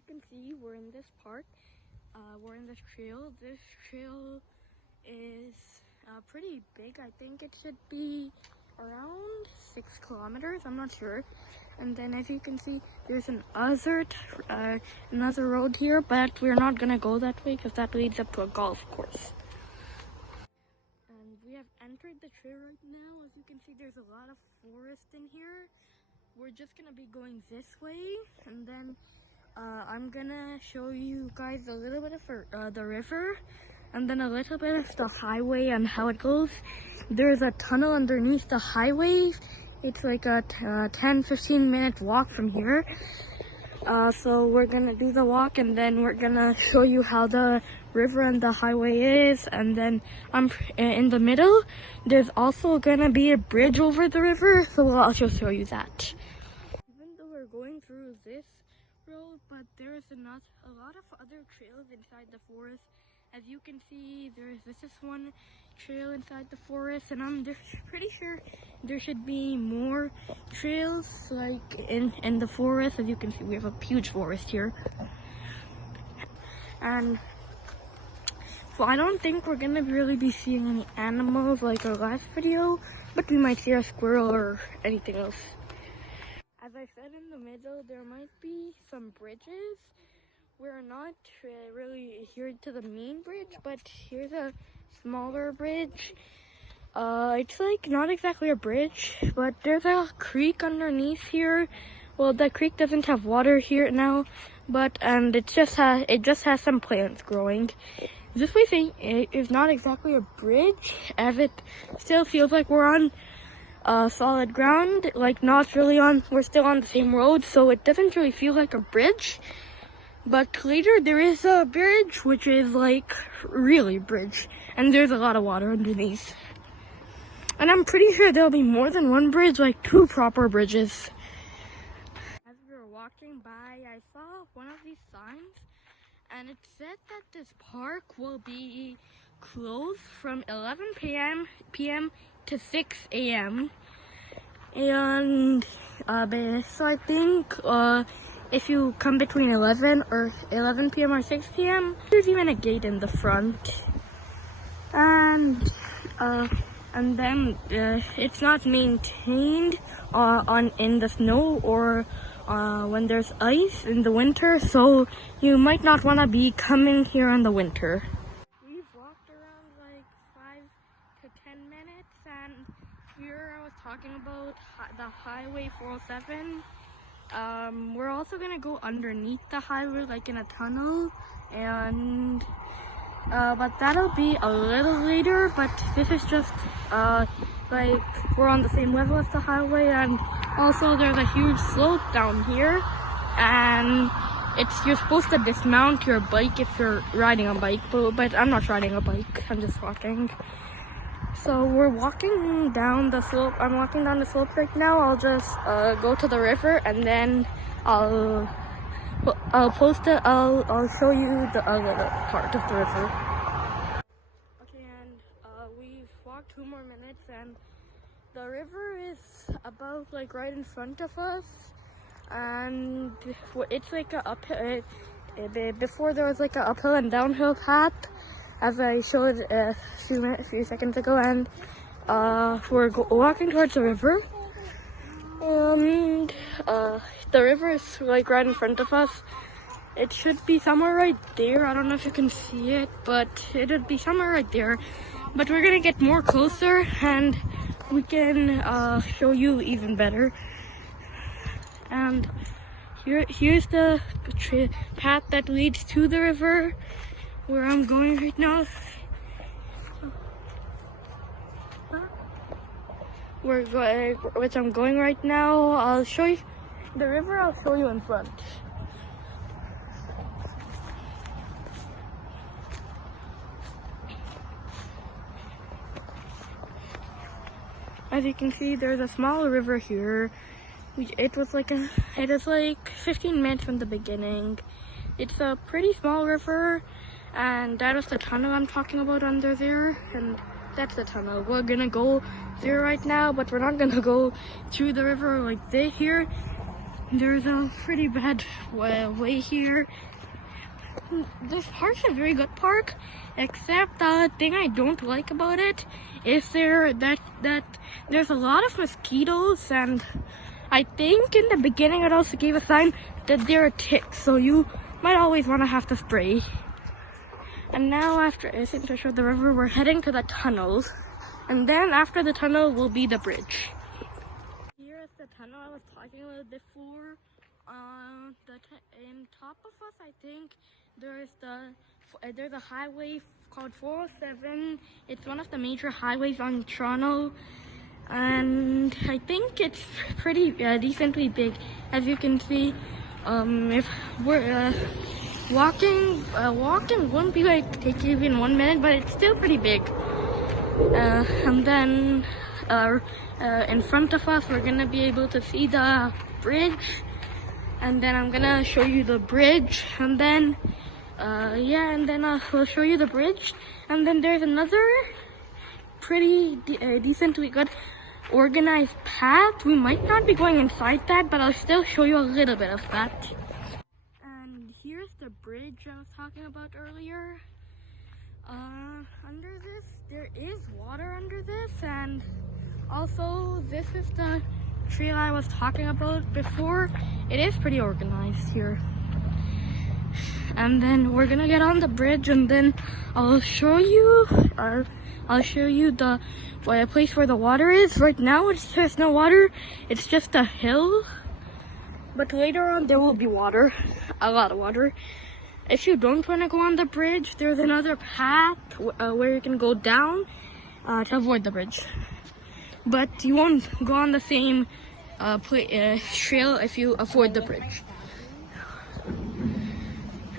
you can see, we're in this park. We're in this trail. This trail is pretty big. I think it should be around 6 kilometers. I'm not sure. And then, as you can see, there's another road here, but we're not gonna go that way because that leads up to a golf course. And we have entered the trail right now. As you can see, there's a lot of forest in here. We're just gonna be going this way, and then I'm gonna show you guys a little bit of the river, and then a little bit of the highway and how it goes. There's a tunnel underneath the highway. It's like a 10-15 minute walk from here. So we're gonna do the walk, and then we're gonna show you how the river and the highway is. And then in the middle, there's also gonna be a bridge over the river, so I'll also show you that. Even though we're going through this road, but there's a lot of other trails inside the forest. As you can see, this is one trail inside the forest, and I'm pretty sure there should be more trails like in the forest. As you can see, we have a huge forest here, and so I don't think we're gonna really be seeing any animals like our last video, but we might see a squirrel or anything else. As I said, in the middle there might be some bridges. We're not really here to the main bridge, but here's a smaller bridge. It's like not exactly a bridge, but there's a creek underneath here. Well, the creek doesn't have water here now, and it just has some plants growing. This way thing is not exactly a bridge, as it still feels like we're on solid ground, like not really we're still on the same road, so it doesn't really feel like a bridge. But later there is a bridge, which is like really a bridge, and there's a lot of water underneath. And I'm pretty sure there'll be more than one bridge, like 2 proper bridges. As we were walking by, I saw one of these signs, and it said that this park will be closed from 11 p.m. to 6 a.m. And so I think if you come between 11 p.m. or 6 p.m., there's even a gate in the front. And then it's not maintained in the snow or when there's ice in the winter, so you might not want to be coming here in the winter. We've walked around like 5 to 10 minutes, and here I was talking about the Highway 407. We're also gonna go underneath the highway, like in a tunnel, and but that'll be a little later. But this is just like we're on the same level as the highway, and also there's a huge slope down here, and you're supposed to dismount your bike if you're riding a bike, but I'm not riding a bike, I'm just walking. So we're walking down the slope. I'm walking down the slope right now. I'll just go to the river, and then I'll show you the other part of the river. Okay, and we've walked 2 more minutes, and the river is about like right in front of us, and it's like a uphill. Before there was like an uphill and downhill path, as I showed a few seconds ago, and we're walking towards the river, and the river is like right in front of us. It should be somewhere right there. I don't know if you can see it, but it would be somewhere right there. But we're gonna get more closer, and we can show you even better. And here's the path that leads to the river, where I'm going right now. Which I'm going right now. I'll show you the river. I'll show you in front. As you can see, there's a small river here. It is like 15 minutes from the beginning. It's a pretty small river, and that is the tunnel I'm talking about under there, and that's the tunnel. We're gonna go there right now, but we're not gonna go through the river like this here. there's a pretty bad way here. This park's a very good park, except the thing I don't like about it is that there's a lot of mosquitoes, and I think in the beginning it also gave a sign that there are ticks, so you might always want to have to spray. And now after Fish of the River, we're heading to the tunnels, and then after the tunnel will be the bridge. Here is the tunnel I was talking about before. In top of us, I think there's a highway called 407. It's one of the major highways on Toronto, and I think it's pretty decently big. As you can see, if we're walking won't be like take even 1 minute, but it's still pretty big. And then in front of us, we're gonna be able to see the bridge. And then I'm gonna show you the bridge, and then we'll show you the bridge, and then there's another pretty decently good organized path. We might not be going inside that, but I'll still show you a little bit of that. And here's the bridge I was talking about earlier. Under this, there is water under this, and also this is the trail I was talking about before. It is pretty organized here. And then we're gonna get on the bridge, and then I'll show you the place where the water is. Right now there's no water, it's just a hill, but later on there will be water, a lot of water. If you don't want to go on the bridge, there's another path where you can go down to avoid the bridge. But you won't go on the same trail if you avoid the bridge.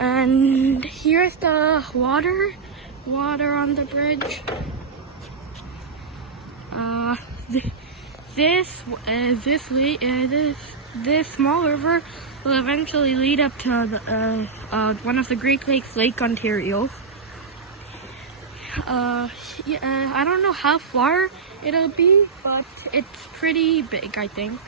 And here's the water on the bridge. This small river will eventually lead up to one of the Great Lakes, Lake Ontario. I don't know how far it'll be, but it's pretty big, I think.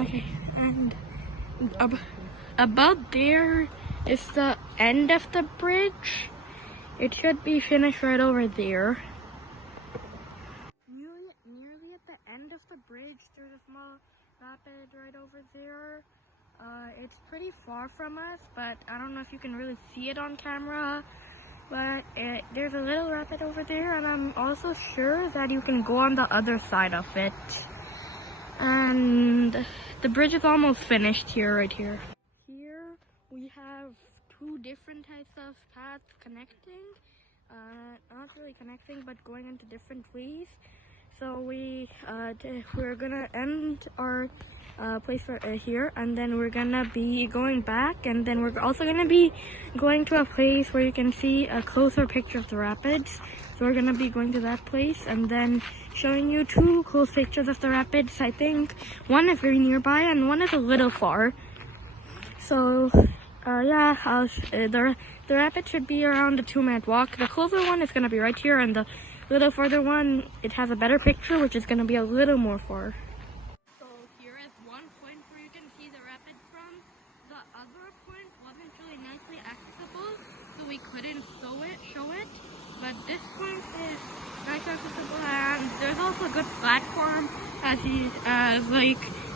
Okay, and about there is the end of the bridge. It should be finished right over there. Nearly at the end of the bridge, there's a small rapid right over there. It's pretty far from us, but I don't know if you can really see it on camera. But there's a little rapid over there, and I'm also sure that you can go on the other side of it. And the bridge is almost finished here, right here. Here we have two different types of paths connecting. Not really connecting, but going into different ways. So we're gonna end our place here, and then we're gonna be going back, and then we're also gonna be going to a place where you can see a closer picture of the rapids. So we're gonna be going to that place, and then showing you two close pictures of the rapids. I think one is very nearby and one is a little far. So yeah, the rapid should be around a 2-minute walk. The closer one is gonna be right here, and the little further one, it has a better picture, which is gonna be a little more far. So here is one point where you can see the rapid from. The other point wasn't really nicely accessible, so we couldn't show it. But this point is nicely accessible, and there's also a good platform,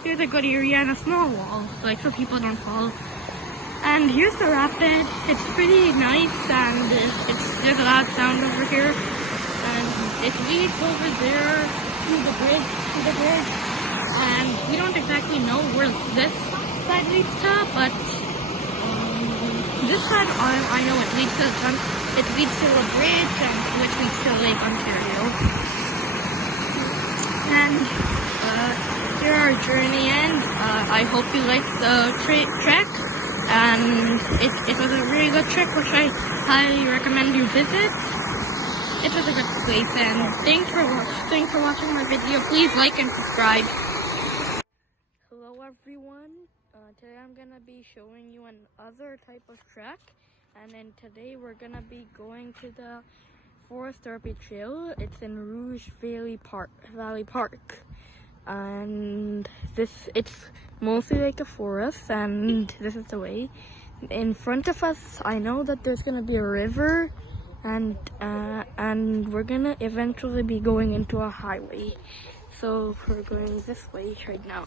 here's a good area and a small wall, so people don't fall. And here's the rapid. It's pretty nice, and there's a loud sound over here. And it leads over there to the bridge. And we don't exactly know where this side leads to, but this side I know it leads to the front. It leads to a bridge, and which leads to Lake Ontario. And here our journey ends. I hope you liked the trek. And it was a really good trip, which I highly recommend you visit. It was a good place, and thanks for watching my video. Please like and subscribe. Hello everyone. Today I'm gonna be showing you another another type of trek, and then today we're gonna be going to the Forest Therapy Trail. It's in Rouge Valley Park, and it's mostly like a forest, and this is the way. In front of us, I know that there's gonna be a river, and we're gonna eventually be going into a highway. So we're going this way right now.